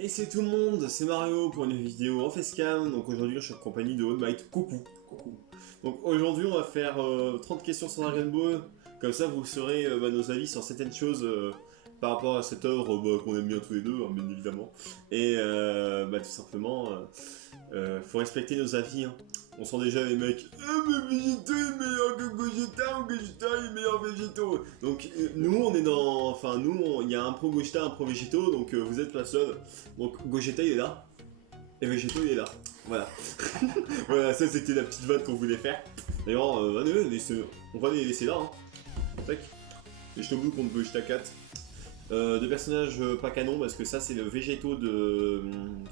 Et c'est tout le monde, c'est Mario pour une vidéo en facecam. Donc aujourd'hui je suis en compagnie de All Might. Coucou. Coucou. Donc aujourd'hui on va faire 30 questions sur Dragon Ball. Comme ça vous saurez nos avis sur certaines choses par rapport à cette œuvre qu'on aime bien tous les deux, hein, bien évidemment. Et tout simplement, faut respecter nos avis. Hein. On sent déjà les mecs, mais Végéto est meilleur que Gogeta, ou Gogeta est meilleur que Végéto. Donc nous on est dans, enfin nous il y a un pro Gogeta, un pro Végéto, donc vous êtes pas seul. Donc Gogeta il est là, et Végéto il est là. Voilà. Voilà, ça c'était la petite vanne qu'on voulait faire. D'ailleurs, on va les laisser là. Hein. Tac. Végéto Blue contre Gogeta 4. Deux personnages pas canon parce que ça c'est le Végéto de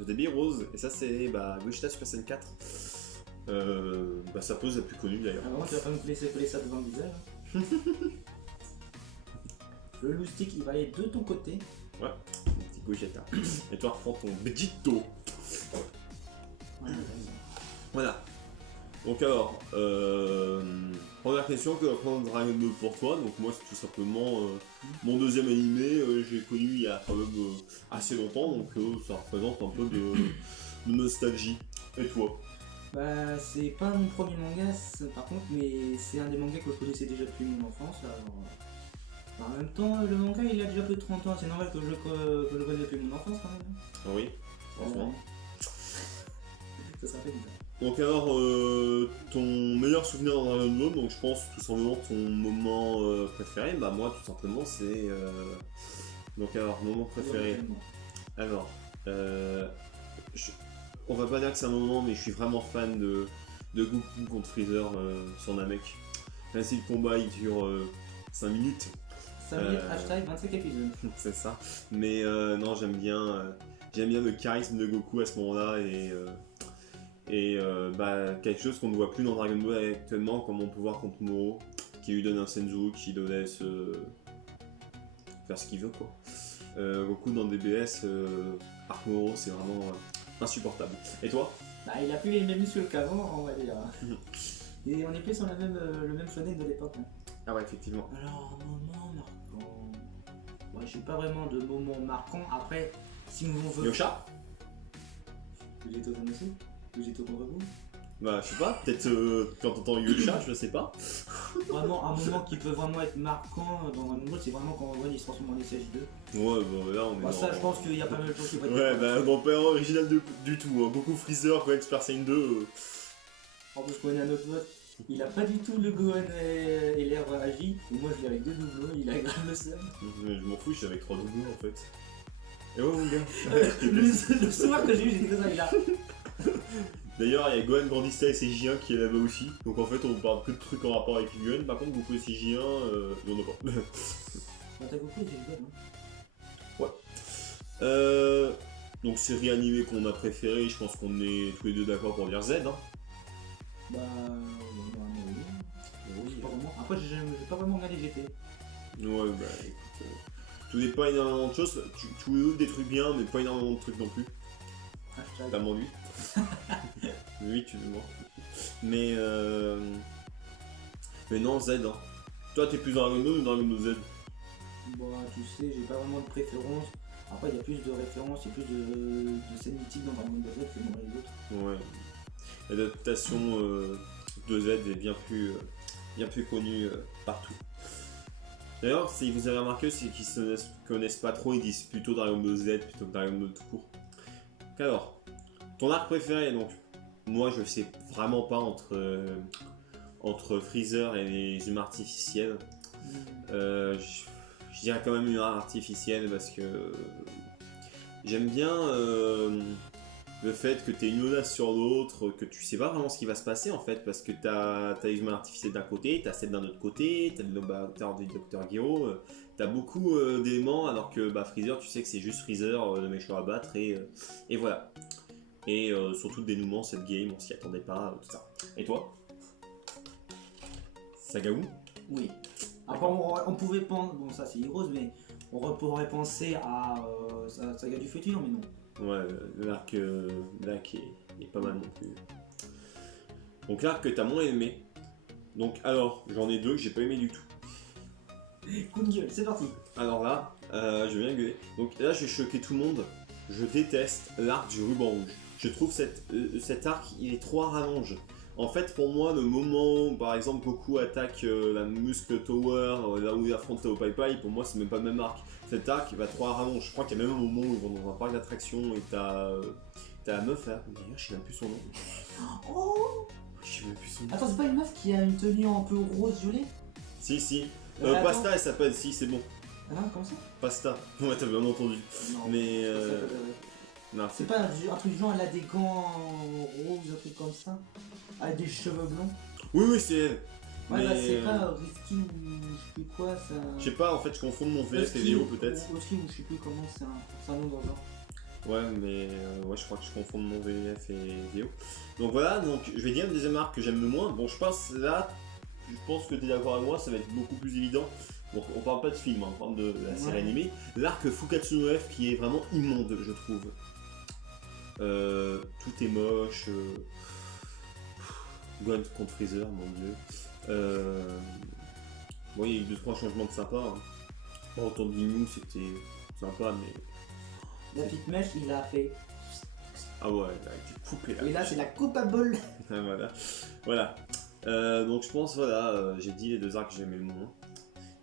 DB Rose et ça c'est Gogeta Super Saiyan 4. Sa pose la plus connue d'ailleurs. Alors, tu vas pas me laisser coller ça devant le visage. Hein. Le loustic il va aller de ton côté. Ouais, mon petit Gogeta. Et toi reprends ton Végéto. Voilà. Donc alors, première question que va prendre Dragon Ball pour toi. Donc moi c'est tout simplement mon deuxième animé. J'ai connu il y a quand même assez longtemps, donc ça représente un peu de nostalgie. Et toi? Bah c'est pas mon premier manga par contre, mais c'est un des mangas que je connaissais déjà depuis mon enfance. Alors, en même temps le manga il a déjà plus de 30 ans, c'est normal que je le connais depuis mon enfance quand même. Ah oui, franchement. Ça serait pas bizarre. Donc alors, ton meilleur souvenir dans Dragon Ball, donc je pense tout simplement ton moment préféré, bah moi tout simplement c'est... Donc alors, moment préféré... Alors, on va pas dire que c'est un moment, mais je suis vraiment fan de Goku contre Freezer sur Namek. Même si le combat il dure 5 minutes. 5 minutes, hashtag 25 épisodes. C'est ça. Mais non, j'aime bien le charisme de Goku à ce moment-là et quelque chose qu'on ne voit plus dans Dragon Ball actuellement, comme on peut voir contre Moro, qui lui donne un Senzu, qui le laisse faire ce qu'il veut quoi. Goku dans DBS, Arc Moro, c'est vraiment insupportable. Et toi? Bah il a plus les mêmes muscles qu'avant, on va dire. Et on est plus sur le même shonen de l'époque. Hein. Ah ouais, effectivement. Alors, moment marquant... Ouais, j'ai pas vraiment de moment marquant. Après, si on veut... Yosha? Végéto Zamasu? Végéto contre vous? Bah je sais pas, peut-être quand t'entends Yosha, je sais pas. Vraiment, un moment qui peut vraiment être marquant dans un nouveau, c'est vraiment quand on voit il se transforme en SH2. Ouais, bah là on est Bah, ça, je pense qu'il y a pas mal de choses qui vont être... Ouais, bah non, pas original du tout. Hein. Goku Freezer, Gohan Super Saiyan 2... En plus, qu'on a un autre vote, il a pas du tout le Gohan et l'air agi, et moi je l'ai avec deux doublons, il a grave le seum. Je m'en fous, je suis avec 3 doublons en fait. Et ouais mon gars. Le soir que j'ai eu, j'étais comme ça, il a... D'ailleurs, il y a Gohan Grandista et CJ1 qui est là-bas aussi. Donc en fait, on parle que de trucs en rapport avec Gohan. Par contre, Goku et CJ1, il y en a pas. Bah t'as compris, j'ai le Gohan, hein. Donc série animée qu'on a préférée, je pense qu'on est tous les deux d'accord pour dire Z. Hein. Bah... oui. Pas vraiment. Après, j'ai pas vraiment regardé GT. Ouais, bah écoute... tout n'est pas énormément de choses. Tu ouvres des trucs bien, mais pas énormément de trucs non plus. Hashtag. T'as m'ennuie. Oui, tu me mens. Mais non, Z. Hein. Toi, t'es plus Dragon Ball ou Dragon Ball Z? Bah, tu sais, j'ai pas vraiment de préférence. Après, il y a plus de références, il y a plus de scènes mythiques dans Dragon Ball Z que dans les autres. Ouais. L'adaptation de Z est bien plus connue partout. D'ailleurs, si vous avez remarqué, c'est qu'ils se connaissent pas trop, ils disent plutôt Dragon Ball Z plutôt que Dragon Ball tout court. Alors, ton arc préféré, donc, moi je sais vraiment pas entre Freezer et les humains artificiels. Je dirais quand même humain artificiel parce que j'aime bien le fait que t'aies une menace sur l'autre, que tu sais pas vraiment ce qui va se passer en fait, parce que t'as les humains artificiels d'un côté, t'as celle d'un autre côté, t'as le laboratoire du Dr Gero, t'as beaucoup d'éléments, alors que Freezer, tu sais que c'est juste Freezer, le méchant à battre, et voilà. Et surtout le dénouement, cette game, on s'y attendait pas, tout ça. Et toi? Sagaou? Oui. Après, on pouvait penser... Bon, ça c'est Heroes, mais on pourrait penser à Saga du futur, mais non. Ouais, l'arc est pas mal non plus. Donc l'arc que t'as moins aimé. Donc alors, j'en ai deux que j'ai pas aimé du tout. Coup de gueule, c'est parti. Alors là, je viens gueuler. Donc là, je vais choquer tout le monde. je déteste l'arc du ruban rouge. Je trouve cet arc, il est trop à rallonge. En fait, pour moi, le moment où, par exemple, Goku attaque la Muscle Tower, là où il affronte Tao Pai Pai, pour moi, c'est même pas le même arc. Cet arc, il va trop à rallonge. Je crois qu'il y a même un moment où ils vont dans un parc d'attractions et t'as la meuf là. D'ailleurs, je sais même plus son nom. Oh Je sais même plus son nom. Attends, c'est pas une meuf qui a une tenue un peu rose-violet? Si. Attends. Pasta, elle s'appelle. Si, c'est bon. Ah, comment ça? Pasta. Ouais, t'as bien entendu. Non, Mais ça s'appelle, non, c'est pas un truc du genre, elle a des gants roses, un truc comme ça? Elle a des cheveux blonds? Oui, c'est elle. Ouais, Mais, bah c'est pas Risky ou je sais plus quoi, ça... je sais pas, en fait, je confonds mon VF et Husky VO peut-être. ou Husky ou je sais plus comment, c'est un nom dans le genre. Ouais, mais ouais, je crois que je confonds mon VF et VO. Donc voilà, donc je vais dire le deuxième arc que j'aime le moins. Bon, je pense là, je pense que t'es d'accord avec moi, ça va être beaucoup plus évident. Donc on parle pas de film, hein, on parle de la série animée. L'arc Fukatsu no F qui est vraiment immonde, je trouve. Tout est moche. Gohan contre Freezer, mon dieu. Bon, il y a eu 2-3 changements de sympa. Hein. Bon, autour de Ginyu, c'était sympa, mais. La petite mèche, il a fait... Ah ouais, elle a été coupée là. Et là, c'est la coupe à bol. Voilà. Donc je pense, voilà, j'ai dit les deux arcs que j'aimais le moins.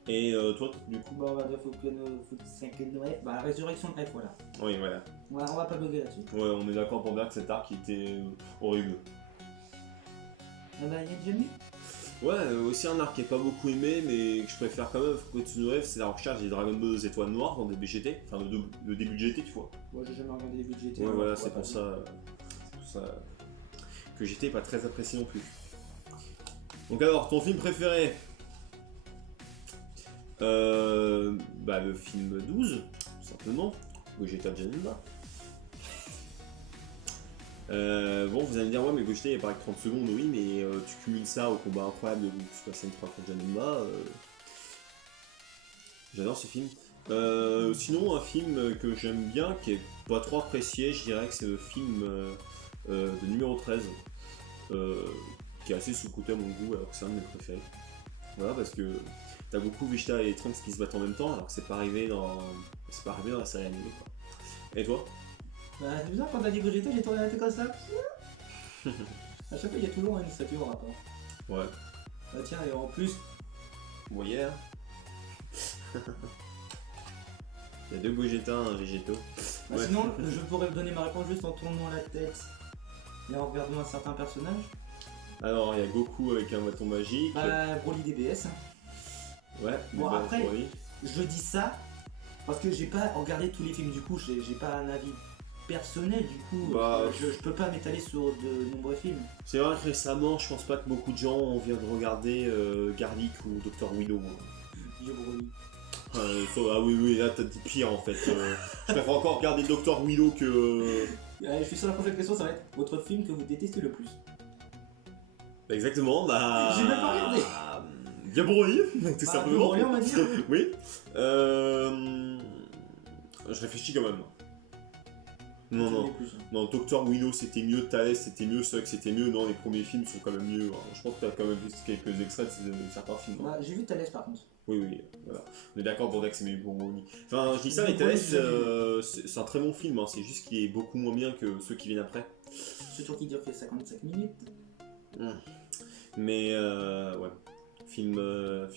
Et toi, du coup. Bon, on va dire Fukatsu no F, bah la résurrection de F, voilà. Oui, voilà. On va pas bugger là-dessus. Ouais, on est d'accord pour dire que cet arc était horrible. Ah bah, il y a déjà mieux. Ouais, aussi un arc qui est pas beaucoup aimé, mais que je préfère quand même Fukatsu no F, c'est la recherche des Dragon Ball aux étoiles noires dans des BGT, enfin le début de GT, tu vois. Moi, j'ai jamais regardé les budgets. Ouais, voilà, c'est pour ça que GT est pas très apprécié non plus. Donc alors, ton film préféré? Bah le film 12, tout simplement, Gogeta Janemba. Bon, vous allez me dire, ouais, mais Gogeta il apparaît que 30 secondes, oui, mais tu cumules ça au combat incroyable de Super Saiyan 3 contre Janemba. J'adore ce film. Sinon, un film que j'aime bien, qui est pas trop apprécié, je dirais que c'est le film de numéro 13, qui est assez sous-coté à mon goût, alors que c'est un de mes préférés. Voilà, parce que t'as beaucoup Vegeta et Trunks qui se battent en même temps, alors que c'est pas arrivé dans la série animée, quoi. Et toi? Bah, c'est bizarre, quand t'as dit Gogeta, j'ai tourné la tête comme ça. À chaque fois, il y a toujours une statue au rapport. Ouais. Bah, tiens, et en plus, Vous voyez là? Il y a deux Gogeta, un Végéto. bah, Ouais. sinon, je pourrais donner ma réponse juste en tournant la tête et en regardant un certain personnage. Alors, il y a Goku avec un bâton magique. Bah, Broly DBS. Ouais, Bon, mais après- Broly. Je dis ça parce que j'ai pas regardé tous les films, du coup, j'ai pas un avis personnel, du coup, Bah, je peux pas m'étaler sur de nombreux films. C'est vrai que récemment, je pense pas que beaucoup de gens ont envie de regarder Garlic ou Dr. Willow. Yo, Broly. Ah oui, là t'as dit pire en fait. Je préfère encore regarder Dr. Willow que. Je suis sur la prochaine question, ça va être votre film que vous détestez le plus. Exactement, bah. J'ai même pas regardé. Il y a Broly, tout Bah, simplement. Broly, on va dire. Oui. Je réfléchis quand même. Non. Non, Dr. Willow c'était mieux, Thales c'était mieux, Suck c'était mieux. Non, les premiers films sont quand même mieux. Hein. Je pense que t'as quand même vu quelques extraits de certains films. Hein. Bah, j'ai vu Thalès par contre. Oui, voilà. On est d'accord pour dire que c'est mieux pour Broly. Enfin, je dis ça, mais Broly, Thales, c'est un très bon film. Hein. C'est juste qu'il est beaucoup moins bien que ceux qui viennent après. C'est sûr qu'il dure que 55 minutes. Mais ouais. Film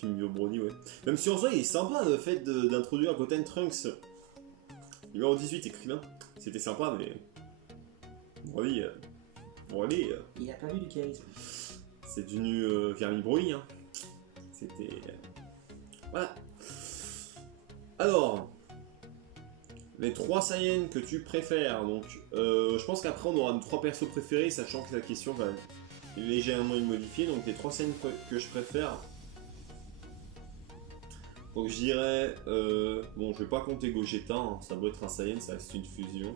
Bio Broly, ouais. Même si en soi il est sympa le fait d'introduire Goten Trunks numéro 18 écrivain. C'était sympa, mais Broly, Il a pas vu du charisme. c'est devenu Vermi Broly. Hein. C'était. Voilà. Alors, les 3 Saiyans que tu préfères. Donc, je pense qu'après on aura nos 3 persos préférés, sachant que la question va légèrement modifiée. Donc, les 3 Saiyans que je préfère. Donc, je dirais. Bon, je vais pas compter Gogeta, hein, ça doit être un Saiyan, ça reste une fusion.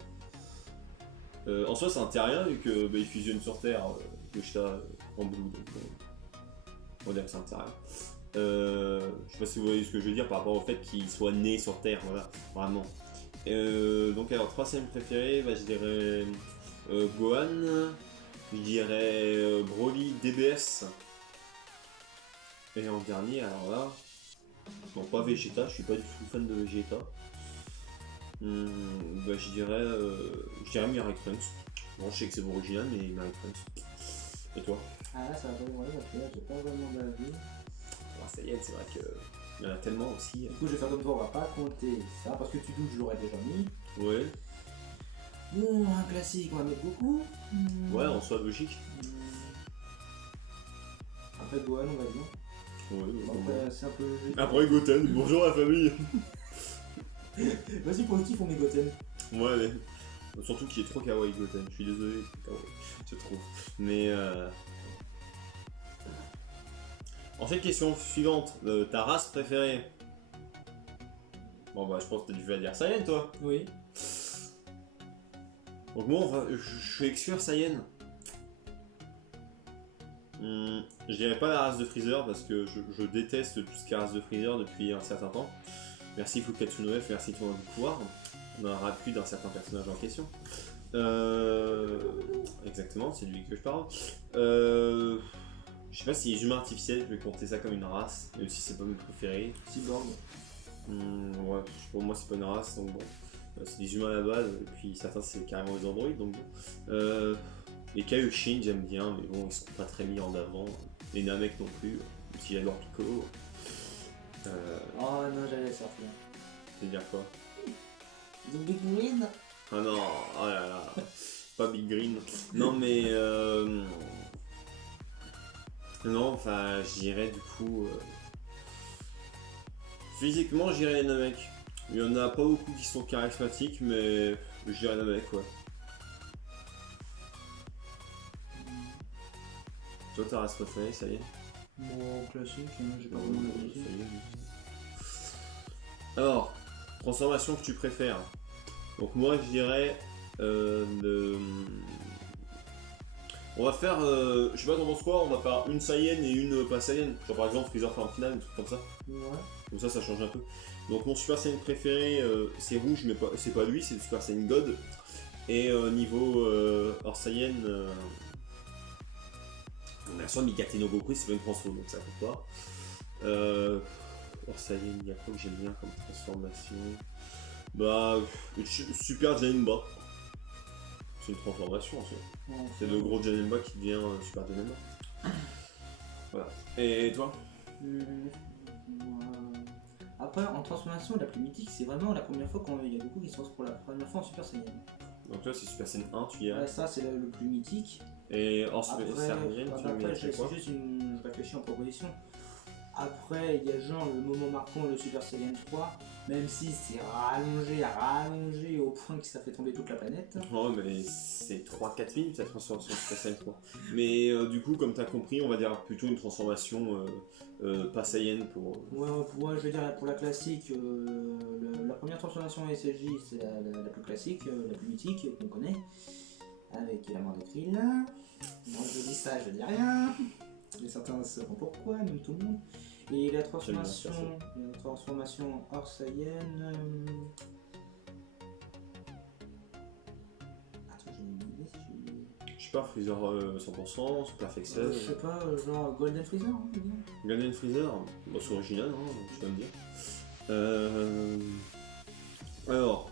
En soi, c'est un terrien vu que il fusionne sur Terre, Gogeta en blue. Donc, on va dire que c'est un terrien. Je sais pas si vous voyez ce que je veux dire par rapport au fait qu'il soit né sur Terre, voilà, vraiment. Donc alors, 3 scènes préférées, bah, je dirais Gohan, je dirais Broly DBS, et en dernier, alors là, non pas Vegeta, je suis pas du tout fan de Vegeta. Bah, je dirais Miracle Trunks. Bon, je sais que c'est pas original, mais Miracle Trunks. Et toi? Ah là, ça va pas me parce que là, j'ai pas vraiment d'avis. Ça y est, c'est vrai que il y en a tellement aussi. Du coup, je vais faire comme toi, on va pas compter ça parce que tu doutes, je l'aurais déjà mis. Ouais. Bon, un classique, on va mettre beaucoup. Ouais, en soi logique. Après Gohan, on va dire. Ouais, Après, c'est un peu logique. après Goten, bonjour la famille. Vas-y, pour le kiff, on met Goten. Ouais, mais surtout qu'il est trop kawaii Goten. Je suis désolé, c'est kawaii, je trouve. Mais ensuite, question suivante. Ta race préférée? Bon bah je pense que tu vas dire Saiyan toi. Oui. Donc moi je vais exclure Saiyan. Je dirais pas la race de Freezer parce que je déteste tout ce qui est race de Freezer depuis un certain temps. Merci Fukatsuno F, merci Tournoi du pouvoir. On a un rapide d'un certain personnage en question. Exactement, c'est de lui que je parle. Je sais pas si les humains artificiels, je vais compter ça comme une race, même si c'est pas mes préférés. Cyborg. Ouais, pour moi c'est pas une race, donc bon. C'est des humains à la base, et puis certains c'est carrément des androïdes, donc bon. Les Kaioshin j'aime bien, mais bon, ils sont pas très mis en avant. Les Namek non plus, même si j'adore Piccolo. Oh non, j'allais sortir. C'est-à-dire quoi? The Big Green. Ah non, oh là là, pas Big Green. Non mais non, enfin je dirais du coup physiquement je dirais les Namek. Il y en a pas beaucoup qui sont charismatiques, mais je dirais Namek, ouais. Toi ta race préférée, ça y est? Bon, classique, j'ai pas vraiment d'avis. Alors, transformation que tu préfères. Donc moi je dirais on va faire, je sais pas t'en penses quoi, on va faire une Saiyan et une pas Saiyan. Genre par exemple Freezer fait un final, des trucs comme ça. Ouais. Comme ça change un peu. Donc mon Super Saiyan préféré c'est rouge mais c'est pas lui, c'est le Super Saiyan God. Et niveau hors Saiyan, on a soit Mikate no Goku, c'est pas une transfo donc ça compte pas. Hors Saiyan, il y a quoi que j'aime bien comme transformation? Bah, Super Janemba. C'est une transformation en fait. Ouais, C'est le gros Janemba qui devient Super Janemba. Voilà. Et toi? Après, en transformation, la plus mythique, c'est vraiment la première fois qu'il y a beaucoup qui se lancent pour la première fois en Super Saiyan. Donc toi c'est Super Saiyan 1, tu dirais. Ouais, ça, c'est le plus mythique. Et en Super Saiyan, tu le mets c'est quoi? juste je réfléchis en proposition. Après, il y a genre le moment marquant, le Super Saiyan 3, même si c'est rallongé au point que ça fait tomber toute la planète. Oh, mais c'est 3-4 minutes la transformation Super Saiyan 3. Mais du coup, comme tu as compris, on va dire plutôt une transformation pas Saiyan pour. Ouais, je veux dire, pour la classique, la première transformation SLJ, c'est la plus classique, la plus mythique qu'on connaît, avec la mort de Krill. Moi je dis ça, je dis rien. Mais certains sauront pourquoi, même tout le monde. Et la transformation hors Saiyan. Attends, j'ai une idée si Je sais pas, Freezer 100%, Super Fexel. je sais pas, genre Golden Freezer, hein, je veux dire. Golden Freezer, bon, c'est original, hein, tu vas me dire. Alors.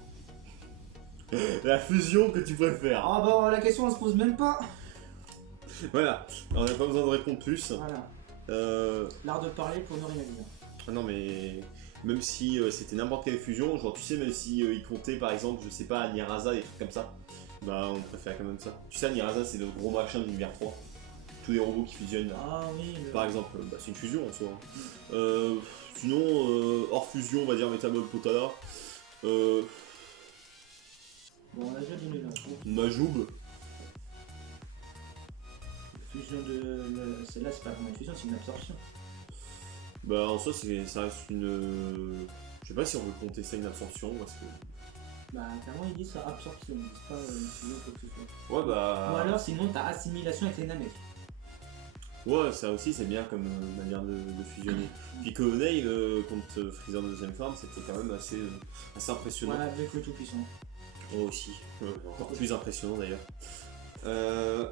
La fusion que tu préfères. Ah bah la question on se pose même pas. Voilà, on n'a pas besoin de répondre plus. Voilà. L'art de parler pour ne rien dire. Ah non mais même si c'était n'importe quelle fusion, genre tu sais même si il comptait par exemple, je sais pas, Niraza et trucs comme ça, bah on préfère quand même ça. Tu sais Niraza c'est le gros machin de l'univers 3. Tous les robots qui fusionnent. Ah oui. Par exemple, bah, c'est une fusion en soi. Sinon, hors fusion, on va dire Metabol Potala. Bon on a déjà donné l'info. Majoub. Fusion de. Celle-là c'est pas vraiment une fusion, c'est une absorption. Bah en soi ça reste une. Je sais pas si on veut compter ça une absorption parce que. Bah clairement ils disent ça absorption, ils disent pas une fusion quoi que ce soit. Ouais bah. Ou alors sinon t'as assimilation avec les Namek. Ouais ça aussi c'est bien comme manière de fusionner. Puis que Nail contre Freezer de deuxième forme c'était quand même assez impressionnant. Voilà, avec le tout puissant. Oh aussi, encore plus impressionnant d'ailleurs.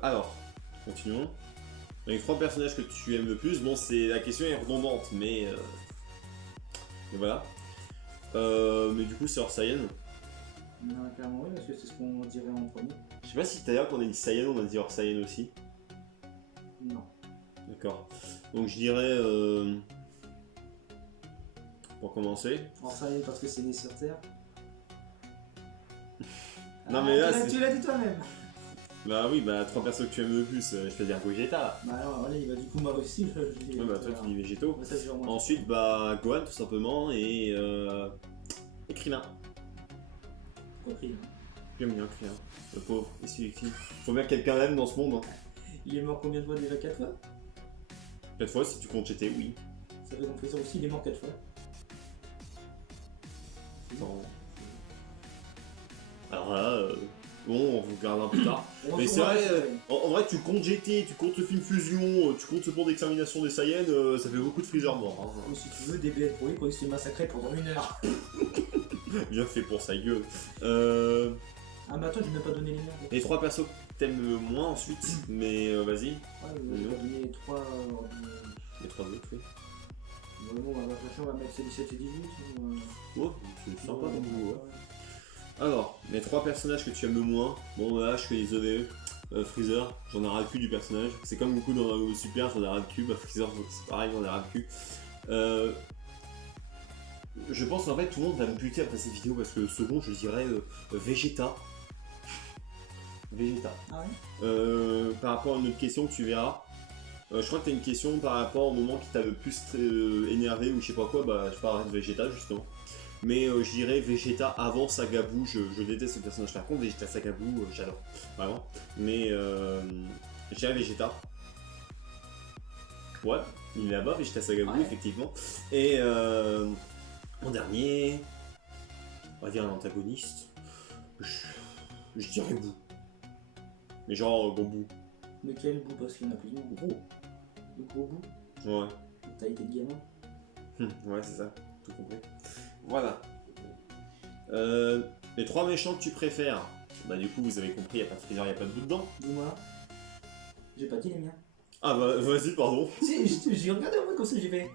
Alors, continuons. Les 3 personnages que tu aimes le plus, bon c'est la question est redondante mais voilà. Mais du coup c'est hors Saiyan. Non, clairement oui, parce que c'est ce qu'on dirait en premier. Je sais pas si d'ailleurs qu'on a dit Saiyan, on a dit hors Saiyan aussi. Non. D'accord. Donc je dirais, pour commencer. Alors ça y est, parce que c'est né sur Terre. Non, mais là, tu l'as dit toi-même. Bah oui, bah 3 persos que tu aimes le plus, je peux dire Vegeta. Bah alors, voilà, il va du coup moi aussi. Ouais, bah toi tu dis Végétaux. Ça, c'est vraiment- Ensuite, bah Gohan tout simplement et Krillin. Compris. J'aime bien Krillin. Le pauvre, et si victime. Faut bien que quelqu'un l'aime dans ce monde. Hein. Il est mort combien de fois déjà? 4 fois? 4 fois si tu comptes GT, oui. Ça fait compris ça aussi, il est mort 4 fois. Attends. Alors là, bon, on vous regardera plus tard. On Mais se c'est voit, vrai, c'est en vrai, tu comptes GT, tu comptes le film Fusion, tu comptes ce pont d'extermination des Saiyans, ça fait beaucoup de Freezer morts. Hein. Ou si tu veux, DBL pour lui quand il se fait massacrer pendant 1 heure. Bien fait pour sa gueule. Ah bah toi, je n'ai pas donné les merdes. Les 3 persos que t'aimes le moins ensuite, mais vas-y, Ouais, je vais donner les 3. les 3 autres, oui. Bon, on va chercher, on va mettre 17 et 18. Oh, c'est sympa comme vous, ouais. Alors, les 3 personnages que tu aimes le moins, bon là je fais les OVE. Freezer, j'en ai ras le cul du personnage. C'est comme beaucoup dans Dragon Ball Super, j'en ai ras le cul. Bah, Freezer, c'est pareil, j'en ai ras le cul. Je pense en fait tout le monde va me buter après cette vidéo parce que le second, je dirais Vegeta. Vegeta. Ah ouais? Par rapport à une autre question que tu verras. Je crois que tu as une question par rapport au moment qui t'a le plus énervé ou je sais pas quoi, bah je parlerai de Vegeta justement. Mais je dirais Vegeta avant Saga Buu, je déteste ce personnage par contre, Vegeta Saga Buu, j'adore, vraiment. Mais je dirais Vegeta. Ouais, il est là-bas, Vegeta Saga Buu, Ouais. effectivement. Et en dernier, on va dire un antagoniste, je dirais Buu. Mais genre gros Buu. Lequel bout? Parce qu'il y en a plusieurs. Gros. Le gros bout? Ouais. T'as été de gamin? Ouais, c'est ça, tout compris. Voilà. Les 3 méchants que tu préfères. Bah du coup, vous avez compris, il n'y a pas de Freezer, il n'y a pas de Buu dedans. Dis-moi. J'ai pas dit les miens. Ah bah vas-y, pardon. Si, j'ai regardé en mode comme ça, j'ai fait.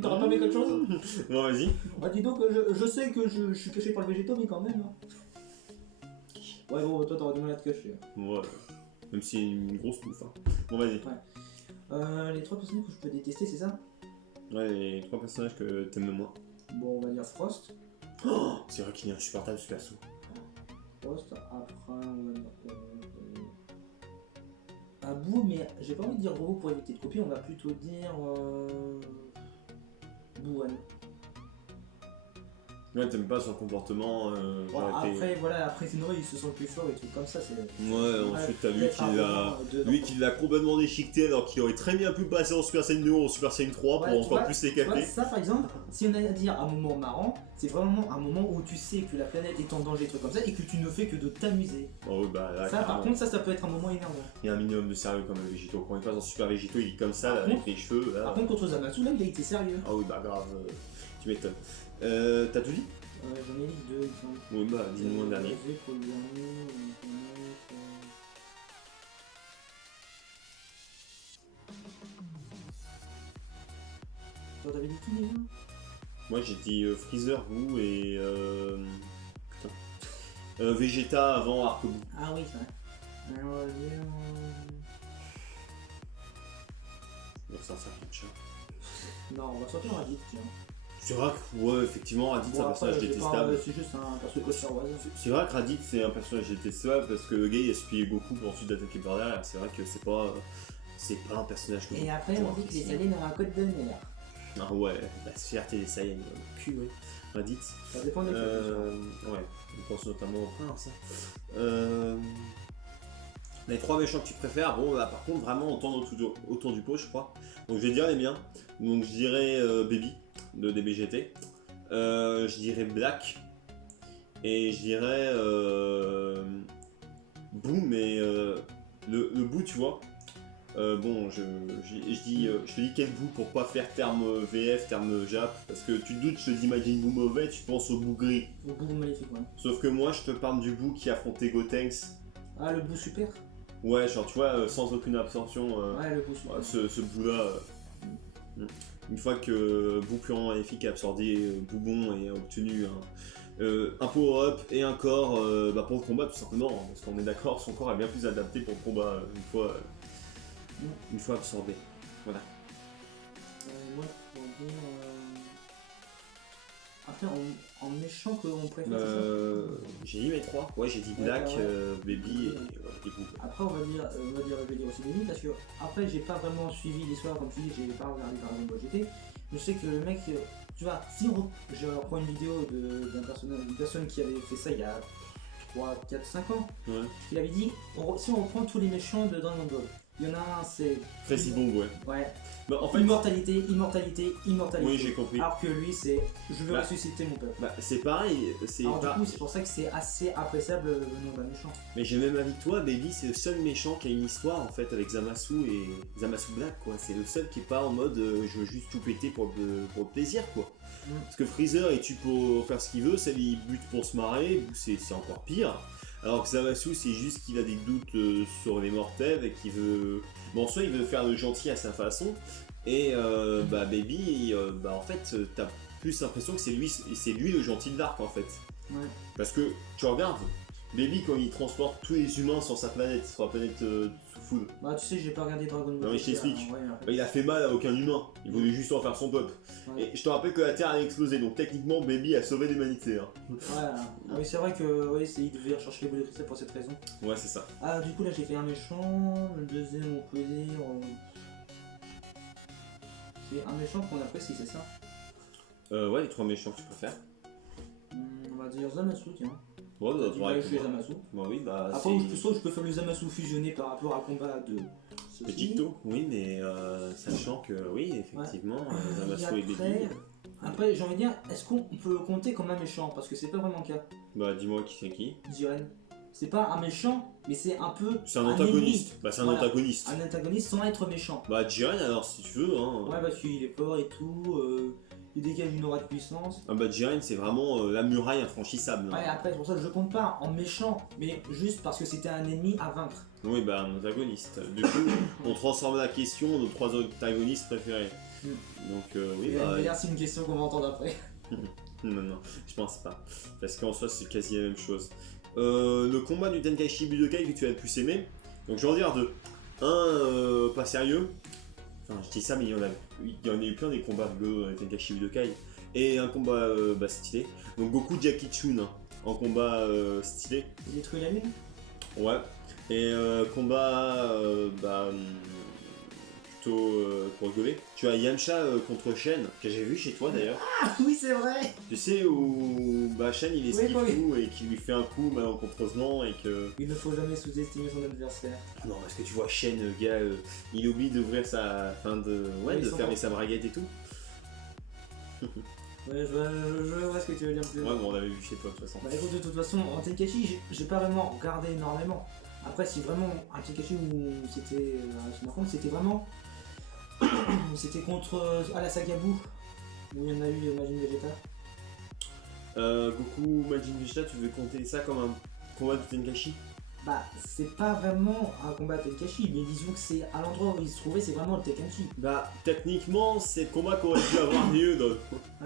T'auras pas vu quelque chose? Non, vas-y. Bah dis donc, je sais que je suis caché par le végétaux, mais quand même. Hein. Ouais, bon, toi t'auras du mal à te cacher. Ouais. Même si c'est une grosse touffe. Hein. Bon, vas-y. Les 3 personnages que je peux détester, c'est ça? Ouais, les 3 personnages que t'aimes le moins. Bon, on va dire Frost. Oh, c'est vrai qu'il est insupportable ce perso. Frost, après on va dire. Un bout, mais j'ai pas envie de dire gros pour éviter de copier, on va plutôt dire. Bouane. Ouais, t'aimes pas son comportement. Après sinon il se sent plus fort et tout comme ça. C'est. Ouais, ensuite t'as lui Peut-être un moment, lui qui l'a complètement déchiqueté alors qu'il aurait très bien pu passer en Super Saiyan 2 ou en Super Saiyan 3 Ouais, pour tu encore vois, plus Tu vois, s'écaper. ça par exemple, si on a à dire un moment marrant, c'est vraiment un moment où tu sais que la planète est en danger, trucs comme ça, et que tu ne fais que de t'amuser. Oh, oui, bah là, Ça par carrément. contre, ça peut être un moment énervant. Il y a un minimum de sérieux comme le Végéto. Quand il passe en Super Végéto, il est comme ça, là, Par avec contre- les cheveux. Là. Par contre, contre Zamasu, là, il a été sérieux. Ah oui, bah grave, tu m'étonnes. T'as tout dit? J'en ai dit 2, il me semble. Oui, bah dis-nous un dernier. Pour le dernier, Toi, t'avais dit qui déjà? Moi j'ai dit Freezer, Buu et. Putain. Vegeta avant Arc-Buu. Ah oui, c'est vrai. Alors, on va dire. Donc ça, ça fait cher. Non, on va sortir un Raditz, tiens. C'est vrai que, ouais, effectivement, Raditz c'est un après, personnage j'ai pas- détestable. C'est juste un perso de Star Wars. C'est vrai que Raditz c'est un personnage détestable parce que le gars il a suivi Goku pour ensuite d'attaquer par derrière. C'est vrai que c'est pas un personnage que Et après, je on dit que les aliens ont un code d'honneur. Ah ouais, la fierté des Saiyans, le cul, ouais. Raditz. Ça dépend des Ouais, je pense notamment au prince. Les 3 méchants que tu préfères, bon là par contre vraiment on tourne autour du pot je crois. Donc je vais dire les miens. Donc je dirais Baby de DBGT. Je dirais Black. Et je dirais Boo mais le Boo tu vois. Bon je te dis quel Boo pour pas faire terme VF, terme Jap. Parce que tu te doutes, je te dis Majin Buu mauvais, tu penses au Boo gris. Au bout maléfique, ouais. Sauf que moi, je te parle du Boo qui affrontait Gotenks. Ah, le bout super? Ouais, genre, tu vois, sans aucune absorption. Ouais, le bout super. Ce Boo-là. Une fois que Boo Purement Maléfique a absorbé Boubon et a obtenu un power-up et un corps pour le combat tout simplement, hein, parce qu'on est d'accord, son corps est bien plus adapté pour le combat une fois absorbé. Voilà. Moi, pour dire. Après, en méchant qu'on préfère. C'est ça J'ai dit mes trois. Ouais, j'ai dit Black, ouais. Baby et Boo. Après, on va dire, je vais dire aussi Baby parce que après, j'ai pas vraiment suivi l'histoire, comme tu dis, j'ai pas regardé Dragon Ball GT. Je sais que le mec, tu vois, si je reprends une vidéo d'une personne qui avait fait ça il y a 3, 4, 5 ans, Ouais. il avait dit si on reprend tous les méchants de Dragon Ball, il y en a un, c'est. Crazy Bomb, ouais. Ouais. Bah, en fait, Immortalité. oui, j'ai compris. Alors que lui, c'est je veux ressusciter mon peuple. Bah, c'est pareil. Alors, du coup, c'est pour ça que c'est assez appréciable le nom d'un méchant. Mais j'ai même avis que toi, Baby, c'est le seul méchant qui a une histoire en fait avec Zamasu et Zamasu Black, quoi. C'est le seul qui est pas en mode je veux juste tout péter pour le plaisir, quoi. Parce que Freezer, il tue pour faire ce qu'il veut, ça il bute pour se marrer, c'est encore pire. Alors que Zamasu, c'est juste qu'il a des doutes sur les mortels et qu'il veut. Bon, soit il veut faire le gentil à sa façon, et Baby, en fait, t'as plus l'impression que c'est lui le gentil de l'arc en fait. Ouais. Parce que tu regardes, Baby quand il transporte tous les humains sur sa planète, sur la planète Food. Bah, tu sais, j'ai pas regardé Dragon Ball. Non, mais je t'explique. Ouais, en fait. Bah, il a fait mal à aucun humain, il voulait juste en faire son peuple. Ouais. Et je te rappelle que la Terre a explosé, donc techniquement Baby a sauvé l'humanité. Hein. Voilà. Ah oui, c'est vrai que il devait rechercher les boules de cristal pour cette raison. Ouais, c'est ça. Ah, du coup, là, j'ai fait un méchant. Le deuxième, on peut dire. C'est un méchant qu'on apprécie, c'est ça? Ouais, les trois méchants que tu préfères. On va dire Zamasu, tiens. Ouais, bah, Je suis Zamasu. Bah oui, bah. Après, je peux faire le Zamasu fusionné par rapport à combat de. Petito, oui, mais sachant que, oui, effectivement, Zamasu et Baby. Après, j'ai envie de dire, est-ce qu'on peut le compter comme un méchant? Parce que c'est pas vraiment le cas. Bah, dis-moi qui c'est qui. Jiren. C'est pas un méchant, mais c'est un peu. C'est un antagoniste. Ennemi. Bah, c'est un Voilà. antagoniste. Un antagoniste sans être méchant. Bah, Jiren, alors, si tu veux, hein. Ouais, parce qu'il est fort et tout. Il dégage une aura de puissance. Ah bah, Jiren, c'est vraiment la muraille infranchissable. Ouais, après, c'est pour ça que je compte pas en méchant, mais juste parce que c'était un ennemi à vaincre. Oui, bah, un antagoniste. Du coup, on transforme la question en nos trois antagonistes préférés. Donc, oui, bah. D'ailleurs, c'est une question qu'on va entendre après. Non, je pense pas. Parce qu'en soi, c'est quasi la même chose. Le combat du Tenkaichi Budokai que tu as le plus aimé. Donc, je vais en dire deux. Un, pas sérieux. Enfin, je dis ça, mais il y en a eu plein des combats rigolos dans les Tenkaichi Budokai. Et un combat stylé. Donc, Goku Jackie Chun hein, en combat stylé. Il détruit la lune. Ouais. Et combat plutôt pour rigoler. Tu as Yamcha contre Shen, que j'ai vu chez toi d'ailleurs. Ah oui, c'est vrai. Tu sais où Shen il esquive Oui. tout et qu'il lui fait un coup malencontreusement et que. Il ne faut jamais sous-estimer son adversaire. Non, parce que tu vois Shen, le gars, il oublie d'ouvrir sa. Enfin de. Ouais, Oui, de sans fermer doute. sa braguette et tout. Ouais, je vois ce que tu veux dire plus. Ouais, bon, on l'avait vu chez toi de toute façon. Bah écoute, de toute façon, en Tenkaichi, j'ai pas vraiment regardé énormément. Après, si vraiment un Tenkaichi où c'était. Je me rends compte, c'était vraiment. C'était contre Arasaka Buu, où il y en a eu Majin Vegeta. Goku Majin Vegeta, tu veux compter ça comme un combat de Tenkaichi? Bah, c'est pas vraiment un combat Tenkaichi, mais disons que c'est à l'endroit où il se trouvait, c'est vraiment le Tenkaichi. Bah, techniquement, c'est le combat qui aurait dû avoir lieu dans.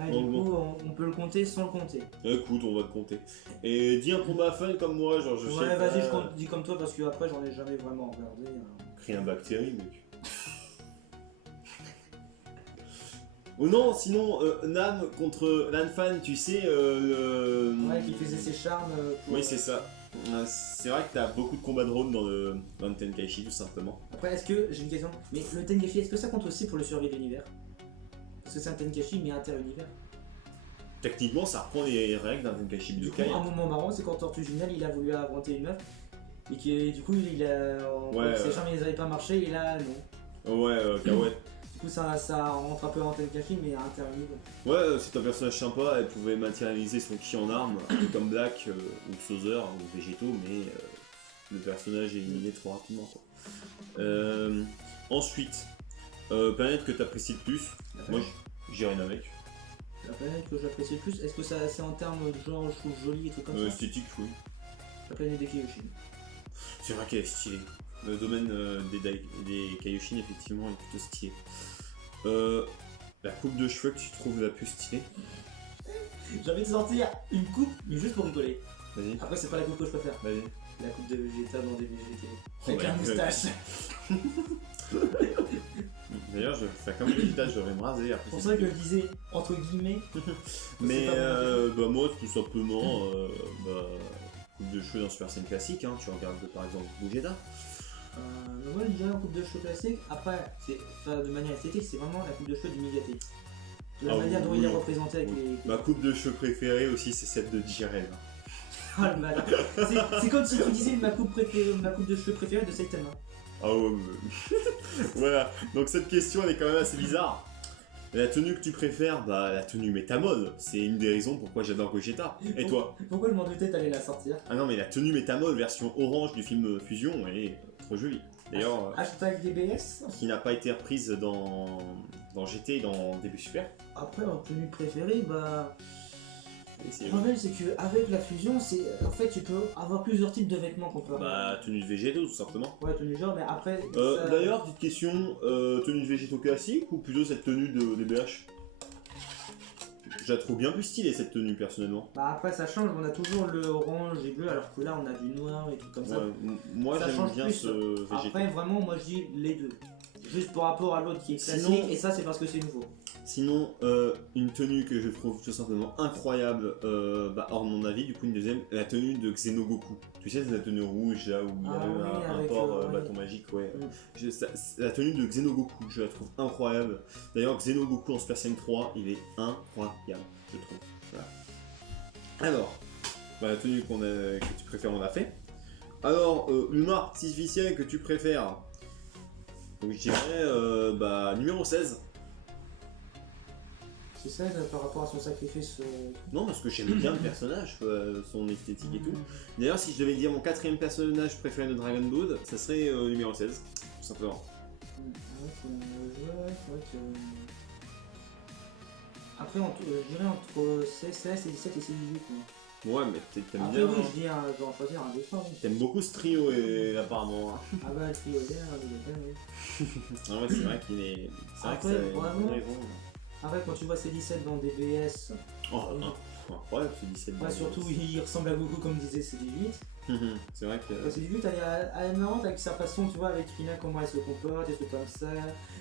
Ouais, Dans du le coup, on peut le compter sans le compter. Écoute, on va te compter. Et dis un combat fun comme moi, genre je sais. Ouais, vas-y, je dis comme toi parce que après j'en ai jamais vraiment regardé. Rien bactérie, mec. Ou non, sinon, Nam contre Lanfan, tu sais, Ouais, qui faisait ses charmes. Pour- Oui, c'est ça. C'est vrai que t'as beaucoup de combats de drone dans le Tenkaichi, tout simplement. Après, est-ce que, j'ai une question, mais le Tenkaichi, est-ce que ça compte aussi pour le survie de l'univers? Parce que c'est un Tenkaichi, mais inter-univers. Techniquement, ça reprend les règles d'un Tenkaichi Du coup, Budokai. un moment marrant, c'est quand Tortue Géniale, il a voulu inventer une meuf, et qui, du coup, il a. Ses charmes, ils avaient pas marché, et là, non. Ouais, Kawaii. Du coup, ça rentre un peu en Tenkaichi, mais inter-univers. Ouais, c'est un personnage sympa, elle pouvait matérialiser son ki en arme, un peu comme Black ou Sauzer ou Végétaux, mais le personnage est éliminé trop rapidement. Quoi. Ensuite, planète que t'apprécies le plus, moi j'ai rien avec. La planète que j'apprécie le plus, est-ce que c'est en termes de genre, je trouve joli et tout comme ça? Esthétique, oui. La planète des Kaioshin. C'est vrai qu'elle est stylée. Le domaine des Kaioshin, effectivement, est plutôt stylé. La coupe de cheveux que tu trouves la plus stylée? J'ai envie de sortir une coupe, mais juste pour rigoler. Vas-y, Après, c'est pas la coupe que je préfère. vas-y. La coupe de Vegeta dans des VGT. Oh Avec my la God. moustache. D'ailleurs, je vais faire comme Vegeta, je devrais me raser après. C'est pour ça que je disais, entre guillemets. Mais c'est pas bah moi, tout simplement, bah, coupe de cheveux dans Super Saiyan classique, hein. Tu regardes par exemple Vegeta. Moi, je dirais en coupe de cheveux classique. Après, de manière esthétique, c'est vraiment la coupe de cheveux du Migaté. De la Ah manière oui, dont oui, il est oui. représenté avec Oui. les. Ma coupe de cheveux préférée aussi, c'est celle de Jiren. Ah le malade. C'est comme si tu disais ma coupe de cheveux préférée de Saitama. Ah ouais, voilà. Donc cette question, elle est quand même assez bizarre. La tenue que tu préfères, bah la tenue Métamol, c'est une des raisons pourquoi j'adore Gogeta. Et toi? Pourquoi je m'en doutais t'allais la sortir? Ah non mais la tenue Métamol version orange du film Fusion, elle est trop jolie. D'ailleurs, Hashtag DBS. qui n'a pas été reprise dans GT et dans Début Super. Après, en tenue préférée, bah. Et c'est- Le problème, c'est qu'avec la fusion, en fait, tu peux avoir plusieurs types de vêtements qu'on peut avoir. Bah tenue de Végéto tout simplement. Ouais, tenue genre, mais après. D'ailleurs, petite question, tenue de Végéto classique ou plutôt cette tenue de DBH? Je la trouve bien plus stylée cette tenue personnellement. Bah après, ça change, on a toujours le orange et bleu, alors que là, on a du noir et tout comme ça. Ouais, moi Ça j'aime change bien plus. ce Végéto. Après, vraiment, moi je dis les deux. Juste par rapport à l'autre qui est classique, Sinon- et ça, c'est parce que c'est nouveau. Sinon, une tenue que je trouve tout simplement incroyable, bah, hors de mon avis, du coup une deuxième, la tenue de Xenogoku. Tu sais, c'est la tenue rouge là où il y a Ah oui, un avec, port ouais. bâton magique, ouais. Mm. La tenue de Xenogoku, je la trouve incroyable. D'ailleurs, Xenogoku en Super Saiyan 3, il est incroyable, je trouve. Voilà. Alors, bah, la tenue que tu préfères, on l'a fait. Alors, une marque artificielle que tu préfères, donc je dirais bah, numéro 16. C'est ça, par rapport à son sacrifice. Non, parce que j'aime bien le personnage, son esthétique et tout. D'ailleurs, si je devais dire mon quatrième personnage préféré de Dragon Ball, ça serait numéro 16, tout simplement. Ouais, c'est vrai que. Après, je dirais entre 16 et 17 et 18. Ouais, mais t'aimes Après, bien. oui, Hein. je dis, je dois en choisir un des trois. Oui. T'aimes beaucoup ce trio, apparemment. Hein. Ah bah, le trio d'air, oui. Ah ouais, c'est vrai qu'il est. C'est vrai que Après, ça a une vraiment, raison. Après, quand tu vois ces 17 dans DBS, Oh, incroyable ce 17. bah, surtout il ressemble à Goku comme disait C18. C'est vrai que. C18, elle est marrante avec sa façon, tu vois, avec Rina, comment elle se comporte, des trucs comme ça.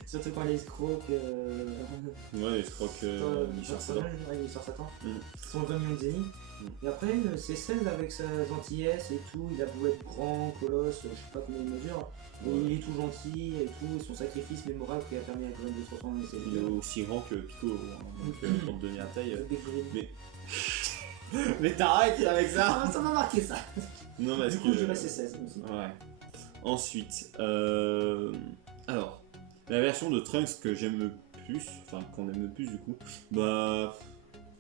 Surtout quand elle escroque. Ouais, je crois que. Michel Satan. Michel Satan. Mm. Son vrai mignon de Zeni. Et après, c'est celle avec sa gentillesse et tout. Il a beau être grand, colosse, je sais pas combien il mesure. Mais Ouais. il est tout gentil et tout. Et son sacrifice mémorable qui a permis à Gren de se transformer. Il est aussi grand que Pico, hein, donc pour te donner la taille. Mais. Mais t'arrêtes avec ça! Ça m'a marqué ça! Non, parce Du coup, que. je dirais c'est 16 aussi. Ouais. Ensuite, alors, la version de Trunks que j'aime le plus, enfin qu'on aime le plus du coup, bah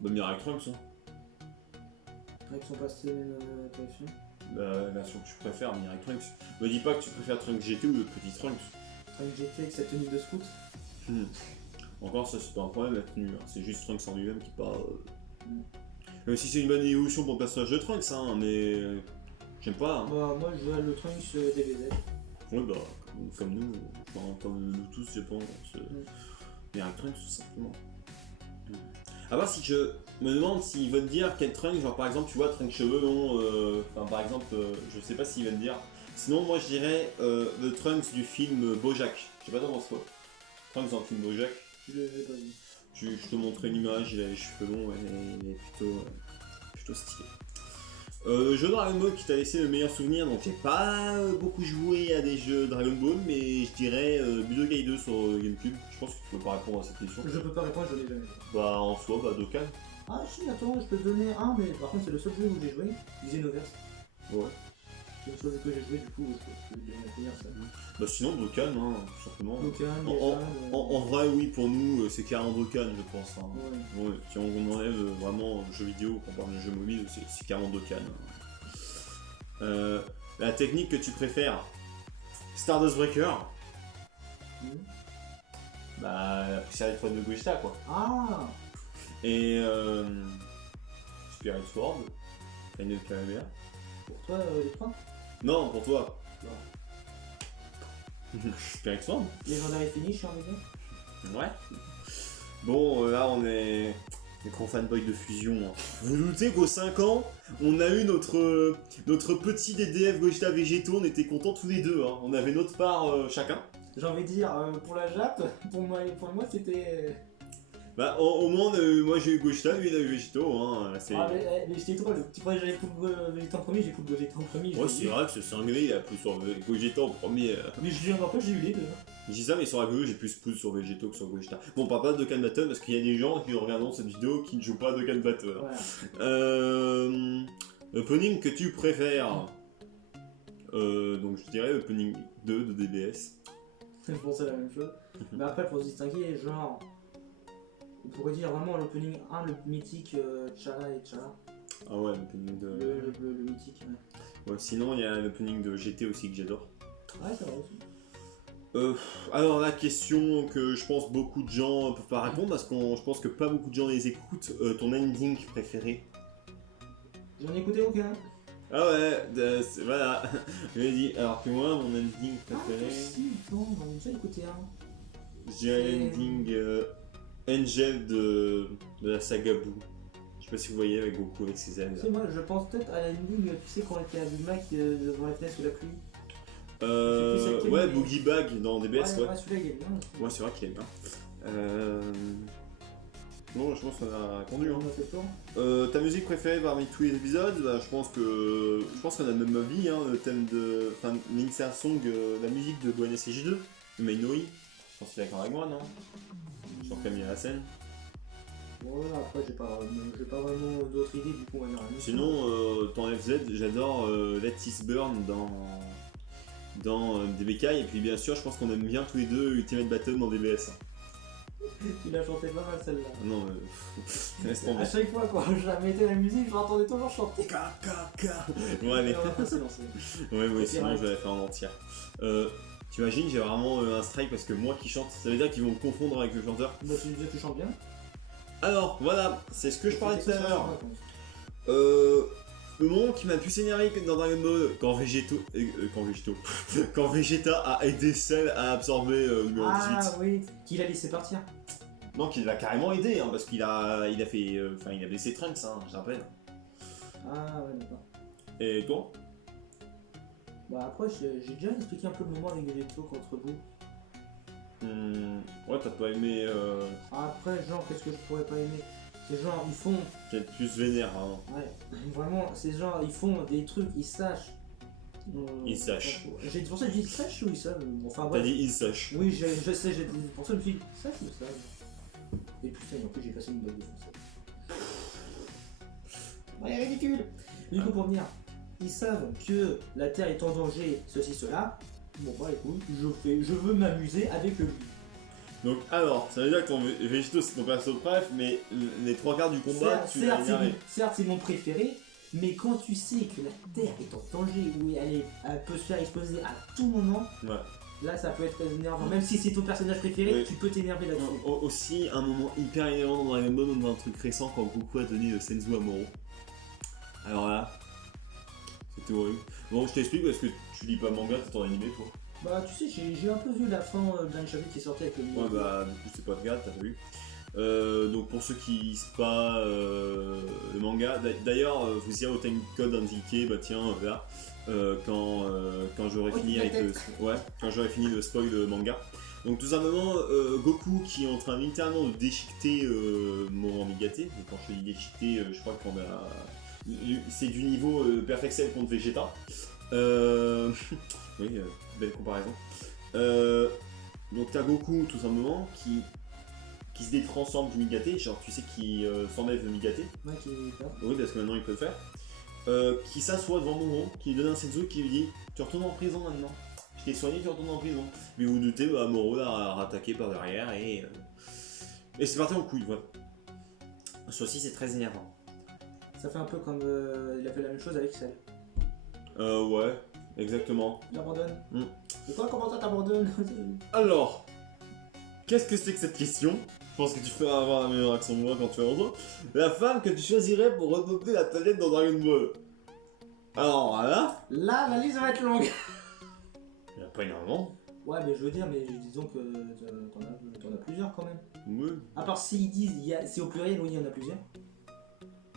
Miracle Trunks. Hein. Avec son passé collection. La version que tu préfères, Miracle Trunks. Me dis pas que tu préfères Trunks GT ou le petit Trunks. Avec GT avec sa tenue de scout. Encore ça c'est pas un problème la tenue, hein. C'est juste Trunks en lui-même qui part. Même si c'est une bonne évolution pour le personnage de Trunks, hein, mais j'aime pas. Hein. Bah, moi je veux le Trunks DBZ. Ouais bah comme nous, enfin, comme nous tous je pense. Miracle Trunks tout simplement. À part si je me demande s'il veut te dire quel Trunks, genre par exemple tu vois Trunks cheveux longs, enfin par exemple je sais pas s'il va te dire. Sinon moi je dirais le Trunks du film Bojack. Je sais pas t'en penses quoi. Trunks dans le film Bojack. Je l'ai pas vu. Je te montrais une image, il a les cheveux longs et il est plutôt stylé. Le jeu Dragon Ball qui t'a laissé le meilleur souvenir, donc j'ai pas beaucoup joué à des jeux Dragon Ball, mais je dirais Budokai 2 sur GameCube. Je pense que tu peux pas répondre à cette question. Je peux pas répondre, je l'ai jamais joué. Bah en soi, bah Dokkan. Ah si, attends, je peux te donner un, mais par contre c'est le seul jeu où j'ai joué, Xenoverse. Ouais. C'est le seul jeu que j'ai joué, du coup je peux te donner à finir ça. Bah sinon Dokkan, hein, tout simplement. Dokkan, En vrai, oui, pour nous, c'est carrément Dokkan, je pense. Hein. Ouais. Ouais, si on enlève vraiment jeux vidéo, qu'on parle de jeux mobiles, c'est carrément Dokkan. La technique que tu préfères, Stardust Breaker, bah la poussière étoile de Gogeta quoi. Ah. Et Spirit Sword, Final Calavera. Pour toi, les trois. Non, pour toi. Spirit Sword. Légendaire Finish, j'ai envie de dire. Ouais. Bon, là on est Les grands fanboys de fusion. Hein. Vous doutez qu'aux 5 ans, on a eu notre petit DDF Gogeta Végéto, on était contents tous les deux. Hein. On avait notre part chacun. J'ai envie de dire, pour la Jap, pour moi c'était. Bah, au moins, moi j'ai eu Gogeta, lui il a eu Végéto. Hein. Ah, mais j'étais trop, le petit point, j'avais coup de Vegeta en premier, j'ai coup de Vegeta en premier. Ouais, c'est vrai que ce cinglé il a plus sur Gogeta en premier. Mais je dis encore pas, j'ai eu les deux. Je dis ça, mais sur la vidéo, j'ai plus pouce sur Végéto que sur Gogeta. Bon, on parle pas de Dokkan Battle parce qu'il y a des gens qui regardent cette vidéo qui ne jouent pas à Dokkan Battle. Voilà. Opening que tu préfères donc je dirais opening 2 de DBS. Je pensais la même chose. Mais après, pour se distinguer, genre. On pourrait dire vraiment l'opening 1, le mythique Chala et Chala. Ah ouais, l'opening de. Le mythique, ouais, sinon, il y a l'opening de GT aussi que j'adore. Ouais, c'est vrai aussi. Alors la question que je pense beaucoup de gens peuvent pas répondre parce que je pense que pas beaucoup de gens les écoutent. Ton ending préféré? J'en ai écouté aucun. Ah ouais, voilà. Je l'ai dit. Alors que moi, mon ending préféré. Ah, si, non, j'en ai déjà écouté un. J'ai un ending Angel de la saga Boo. Je sais pas si vous voyez avec Goku avec ses ailes. Tu sais, moi je pense peut-être à l'ending, tu sais, quand on était à Bulma devant la fenêtre sous la pluie. Ouais, Boogie Bag dans DBS, ouais. Celui-là il est bien. Ouais, c'est vrai qu'il est bien. Non, je pense qu'on a répondu. On Hein. a fait le tour. Ta musique préférée parmi tous les épisodes, bah, je pense qu'on a le même avis, hein, le thème de. Enfin, l'insert song, la musique de Boan SJ2, de Mainoi. Je pense qu'il est d'accord avec moi, non? Sur Camille à la scène. Voilà, après j'ai pas vraiment d'autres idées, du coup on va dire rien. Sinon, ton FZ, j'adore Let This Burn dans DBK, et puis bien sûr, je pense qu'on aime bien tous les deux Ultimate Battle dans DBS. Tu l'as chanté pas mal celle-là. Non, laisse tomber. À chaque fois quand je la mettais la musique, je l'entendais toujours chanter. Ouais, mais. On va pas se lancer. Ouais, sinon je vais la faire en entière. T'imagines, j'ai vraiment un strike parce que moi qui chante, ça veut dire qu'ils vont me confondre avec le chanteur. Bah tu disais que tu chantes bien. Alors, voilà, c'est ce que je parlais tout à l'heure. Le moment qui m'a le plus énervé dans Dragon Ball, quand quand Vegeta a aidé Cell à absorber le numéro 18. Ah oui, qu'il a laissé partir. Non, qu'il l'a carrément aidé, hein, parce qu'il a fait, il a blessé Trunks, hein, je rappelle. Ah ouais, d'accord. Et toi? Bah après, j'ai déjà expliqué un peu le moment avec Vegeto contre vous. Ouais, t'as pas aimé. Après, genre, qu'est-ce que je pourrais pas aimer? C'est genre, ils font. Peut-être plus vénère, hein. Ouais, vraiment, c'est genre, ils font des trucs, ils sachent. Ils sachent. C'est pour ça que j'ai dit sachent ou ils savent. Enfin, T'as bref. dit ils sachent. Oui, je sais, j'ai dit. Pour ça, je me suis dit sachent ou savent. Et putain, en plus, j'ai passé une bonne défonce. Ouais, ridicule! Du coup, pour venir, ils savent que la Terre est en danger, ceci, cela. Bon, bah écoute, je veux m'amuser avec lui. Donc, alors, ça veut dire que ton Végéto c'est ton perso préf, mais les trois quarts du combat, tu l'as énervé. Certes, c'est mon préféré, mais quand tu sais que la Terre est en danger, où elle peut se faire exploser à tout moment, ouais. Là ça peut être très énervant. Même si c'est ton personnage préféré, ouais. Tu peux t'énerver là-dessus. Aussi, un moment hyper énervant dans Dragon Ball, dans un truc récent, quand Goku a donné Senzu à Moro. Alors là, c'était horrible. Bon, je t'explique parce que tu lis pas manga, t'es ton animé, toi. Bah tu sais, j'ai un peu vu la fin d'un chapitre qui est sorti avec le ouais, bah du coup c'est pas de garde, t'as vu. Donc pour ceux qui lisent pas le manga, d'ailleurs vous irez au timecode indiqué, bah tiens là, quand j'aurai fini avec quand j'aurai fini le spoil de manga. Donc tout simplement Goku qui est en train littéralement de déchiqueter Moro Migate. Donc quand je dis déchiqueter, je crois qu'on a c'est du niveau Perfect Cell contre Vegeta. Oui, belle comparaison. Donc t'as Goku tout simplement qui se détransforme du Migate, genre tu sais qui s'enlève le Migate. Ouais, qui est peur. Oui, parce que maintenant il peut le faire. Qui s'assoit devant Moro, qui lui donne un senzu qui lui dit tu retournes en prison maintenant. Je t'ai soigné, tu retournes en prison. Mais vous doutez, bah, Moro l'a rattaqué par derrière et c'est parti en couille, voilà. Ceci c'est très énervant. Ça fait un peu comme il a fait la même chose avec Cell. Ouais, exactement. Il abandonne. Et toi, comment ça t'abandonnes? Alors, qu'est-ce que c'est que cette question? Je pense que tu feras avoir la meilleure accent que moi quand tu vas entendre. La femme que tu choisirais pour repeupler la planète dans Dragon Ball. Alors là... Là, la liste va être longue. Il n'y en a pas énormément. Ouais, mais je veux dire, mais disons que t'en as plusieurs quand même. Oui. À part s'ils disent, c'est au pluriel, oui, il y en a plusieurs.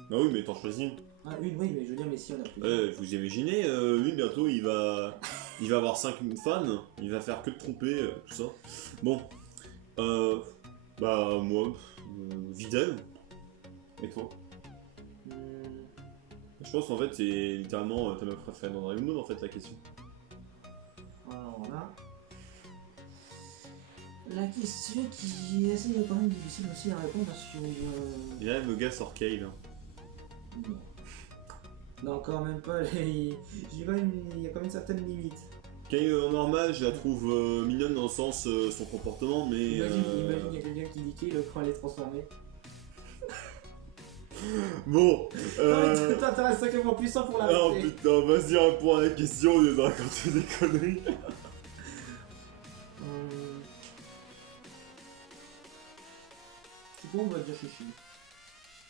Bah oui, mais t'en choisis une. Ah, une, oui, mais je veux dire, mais s'il y en a plusieurs. Vous imaginez, lui bientôt il va avoir 5 fans, il va faire que de tromper, tout ça. Bon, bah moi, Videl. Et toi? Hmm, Je pense en fait c'est littéralement ta meuf préférée dans Dragon Ball en fait la question. alors là. La question qui est assez quand même difficile aussi à répondre parce que. Et là le gars sort Kale. Non. Non, quand même pas. Il y a quand même une certaine limite. Kale normal, je la trouve mignonne dans le sens son comportement, mais. Imagine, il y a quelqu'un qui dit qu'il quand elle est transformée. Bon. Putain, t'as un sacrément puissant pour la Oh répéter. putain, vas-y réponds à la question au lieu de raconter des conneries. C'est bon, on va dire chichi.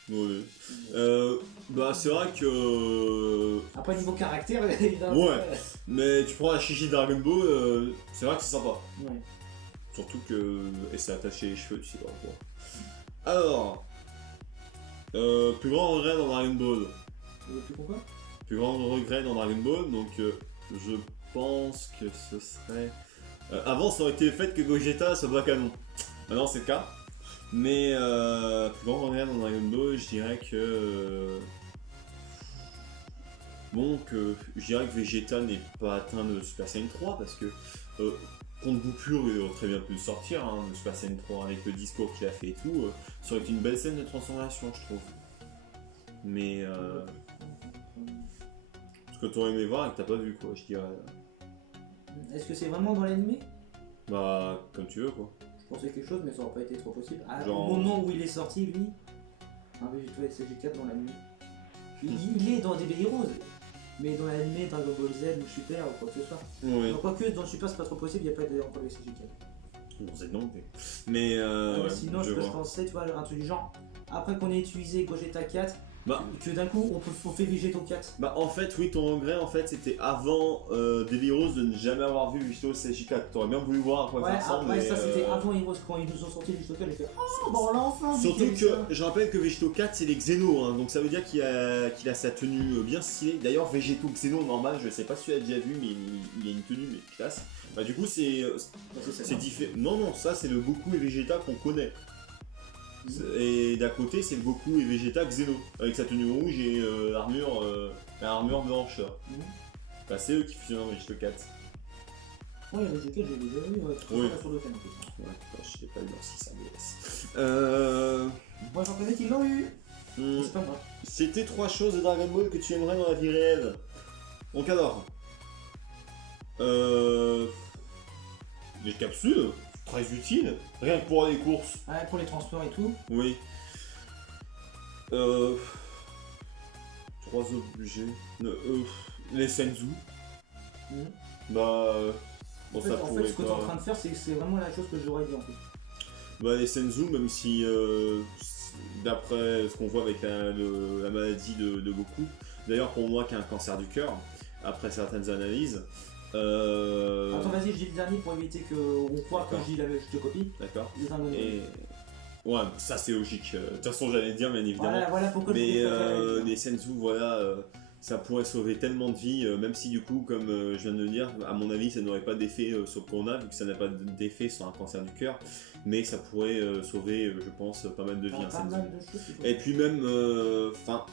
Ouais. Bah c'est vrai que. Après, niveau caractère, évidemment. Ouais. Mais tu prends la chichi de Dragon Ball, c'est vrai que c'est sympa. Ouais. Surtout que. Et c'est attaché les cheveux, tu sais pas pourquoi. Alors. Plus grand regret dans Dragon Ball. Tu pourquoi? Plus grand regret dans Dragon Ball, donc je pense que ce serait. Avant ça aurait été le fait que Gogeta soit pas canon. Maintenant c'est le cas. Mais plus grand regret dans Dragon Ball, je dirais que. Bon, je dirais que Vegeta n'ait pas atteint le Super Saiyan 3 parce que contre Goku il aurait très bien pu le sortir, hein, le Super Saiyan 3 avec le discours qu'il a fait et tout. Ça aurait été une belle scène de transformation, je trouve. Mais ce que t'aurais aimé voir et que t'as pas vu, quoi, je dirais. Est-ce que c'est vraiment dans l'animé? Bah, comme tu veux, quoi. Je pensais quelque chose, mais ça aurait pas été trop possible. Genre- Au moment où il est sorti, lui, un Vegeta SG4 dans l'animé. Il est dans DB Heroes, mais dans l'animé, Dragon Ball Z ou Super ou quoi que ce soit. Oui. Donc, quoique dans Super c'est pas trop possible, il n'y a pas encore le SG4. Bon, c'est non, mais ouais, Sinon, je ce que je vois. pensais, tu vois, un truc du genre, après qu'on ait utilisé Gogeta 4, Bah. que d'un coup on fait Végéto 4. Bah en fait oui ton regret en fait c'était avant Daily Heroes de ne jamais avoir vu Vegito SG4. T'aurais bien voulu voir à quoi Ouais, ça ressemble. après mais, ça c'était avant Heroes, quand ils nous ont sorti Végéto 4, j'ai fait oh bon l'enfant. surtout que je rappelle que Vegito 4 c'est les Xeno, hein, donc ça veut dire qu'il a sa tenue bien stylée. D'ailleurs Vegeto Xeno normal, je sais pas si tu l'as déjà vu mais il a une tenue mais classe. Bah du coup c'est différent. Non ça c'est le Goku et Vegeta qu'on connaît. Et d'à côté c'est le Goku et Vegeta Xeno avec sa tenue rouge et l'armure blanche. Bah c'est eux qui fusionnent en Vegito 4. Ouais, Végéto 4 j'ai déjà vu, Oui. sur le fan en plus. Ouais, je l'ai pas eu dans 6 ABS. Moi j'en connais qui l'ont eu. Hmm, C'est pas moi. C'était 3 choses de Dragon Ball que tu aimerais dans la vie réelle. Donc alors. Les capsules, très utiles, rien que pour les courses. Ouais, pour les transports et tout. Oui. 3 objets. Les Senzu. Mhm. Bah. Bon, En fait, ça ce pourrait que t'es en pas. train de faire, c'est vraiment la chose que j'aurais dit en plus. Bah, les Senzu, même si d'après ce qu'on voit avec la maladie de Goku, d'ailleurs pour moi qui a un cancer du cœur, après certaines analyses. Attends, vas-y, je dis le dernier pour éviter qu'on croit que D'accord. je dis je te copie. D'accord. Les Dragon Ball. Et. Ouais, ça c'est logique. De toute façon, j'allais le dire, bien évidemment. Voilà pourquoi je Mais préfère les Senzu, voilà, ça pourrait sauver tellement de vies, même si du coup, comme je viens de le dire, à mon avis, ça n'aurait pas d'effet sur le corona, vu que ça n'a pas d'effet sur un cancer du cœur, mais ça pourrait sauver, je pense, pas mal de vies. un pas Senzu. mal de choses. Et puis même, enfin,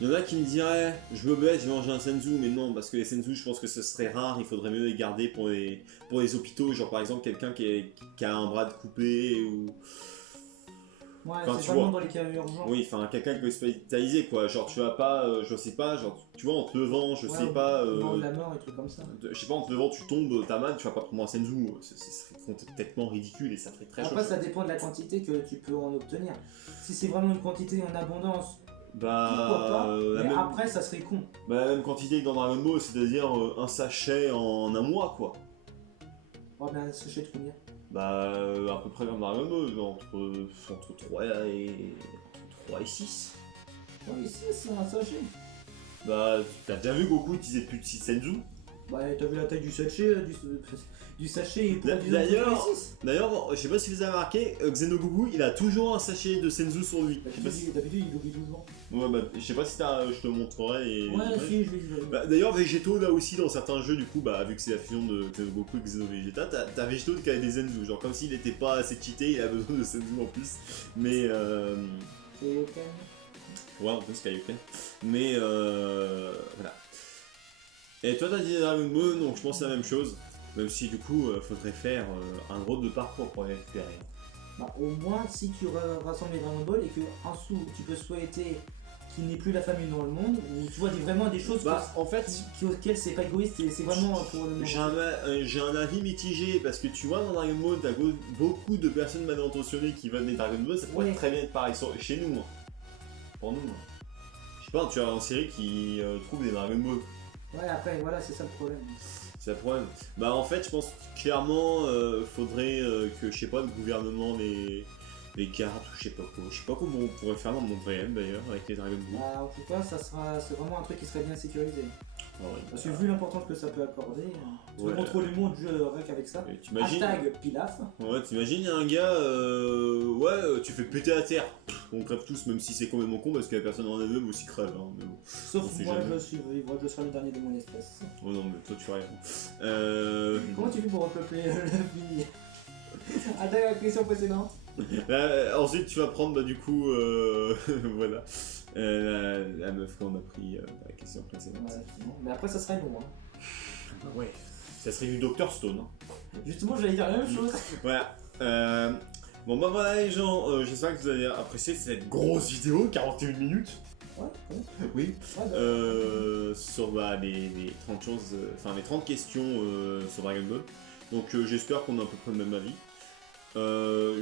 il y en a qui me diraient, je veux bête, je vais manger un Senzu, mais non, parce que les Senzu, je pense que ce serait rare, il faudrait mieux les garder pour les hôpitaux, genre par exemple quelqu'un qui a un bras de coupé ou... Ouais, Enfin, c'est tu vraiment vois. dans les cas urgents. Oui, enfin quelqu'un qui est hospitalisé quoi, genre tu vas pas, je sais pas, genre tu vois en te levant, je Ouais, sais pas, au moment de la mort et trucs comme ça. je sais pas en te levant tu tombes, t'as mal, tu vas pas prendre un Senzu, ce serait complètement ridicule et ça ferait très chaud. Après, ça dépend de la quantité que tu peux en obtenir. Si c'est vraiment une quantité en abondance, pourquoi Bah, pas. la Mais même, après, ça serait con. bah, la même quantité que dans Dragon Ball, c'est-à-dire un sachet en un mois quoi. Oh, bien, ce sachet de combien? Bah, à peu près comme Dragon Ball, entre 3 et 6. Ouais, ici, c'est un sachet. Bah, t'as déjà vu Goku utiliser plus de 6 Senzu? Bah, t'as vu la taille du sachet, du sachet pour D'ailleurs, je sais pas si vous avez remarqué, Xenogoku, il a toujours un sachet de Senzu sur lui. D'habitude, il oublie toujours. Ouais, bah, je sais pas si je te montrerai. Et... Ouais, si, je l'ai vu. Bah, d'ailleurs, Végéto, là aussi, dans certains jeux, du coup, bah, vu que c'est la fusion de Xenogoku et Xenovegeta, t'as Végéto qui a des Senzu. Genre, comme s'il était pas assez cheaté, il a besoin de Senzu en plus. Mais. Kaioken. Ouais, en plus, Kaioken. Mais. Voilà. Et toi, t'as dit Dragon Ball, donc je pense la même chose. Même si, du coup, faudrait faire un drôle de parcours pour les récupérer. Bah, au moins, si tu rassembles les Dragon Ball et que en dessous, tu peux souhaiter qu'il n'y ait plus la famille dans le monde, ou tu vois vraiment des choses en fait, auxquelles c'est pas égoïste, c'est vraiment pour le monde. J'ai un avis mitigé parce que tu vois, dans Dragon Ball, t'as beaucoup de personnes mal intentionnées qui veulent des Dragon Ball, ça pourrait très bien être pareil chez nous. Hein. Pour nous. Hein. Je sais pas, tu as en série qui trouve des Dragon Ball. Ouais, après, voilà, c'est ça le problème. C'est le problème. Bah, en fait, je pense clairement, faudrait que, je sais pas, le gouvernement les garde, je sais pas quoi. Je sais pas comment on pourrait faire dans le monde réel d'ailleurs, avec les Dragon Ball. Bah, en tout cas, c'est vraiment un truc qui serait bien sécurisé. Ah ouais, Parce que vu l'importance que ça peut accorder, tu peux contrôler le monde rien qu'avec ça. Hashtag Pilaf. Ouais, t'imagines, il y a un gars, tu fais péter la terre. On crève tous, même si c'est complètement con, parce que la personne en elle-même aussi crève. Hein, mais bon. Sauf moi, je serai le dernier de mon espèce. Oh non, mais toi tu fais rien. Comment tu fais pour repeupler le pays? Attaque la question précédente. Ensuite, tu vas prendre, bah, du coup, voilà, la meuf qu'on a pris la question précédente. Ouais, mais après, ça serait long. Hein. Ouais, ça serait du Dr Stone. Hein. Justement, j'allais dire la même chose. Voilà. Bon, bah voilà, les gens, j'espère que vous avez apprécié cette grosse vidéo, 41 minutes. Ouais. Oui. Sur les 30 choses, les 30 questions sur Dragon Ball. Donc, j'espère qu'on a à peu près le même avis.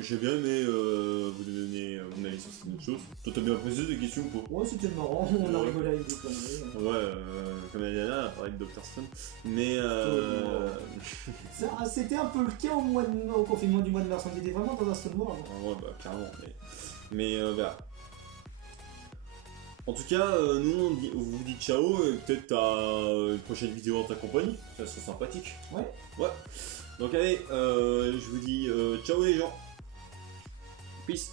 J'ai bien aimé vous donner mon avis sur cette chose. Toi, t'as bien apprécié des questions ou pas? Ouais, c'était marrant, on a rigolé avec des conneries. Ouais, comme la Diana, elle a parlé de Dr. Stone. Mais c'était un peu le cas au confinement du mois de mars, on était vraiment dans un Stone World. Ouais, bah, clairement. Mais voilà. En tout cas, nous, on vous dit ciao et peut-être à une prochaine vidéo en ta compagnie. Ça serait sympathique. Ouais. Donc allez, je vous dis ciao les gens. Peace.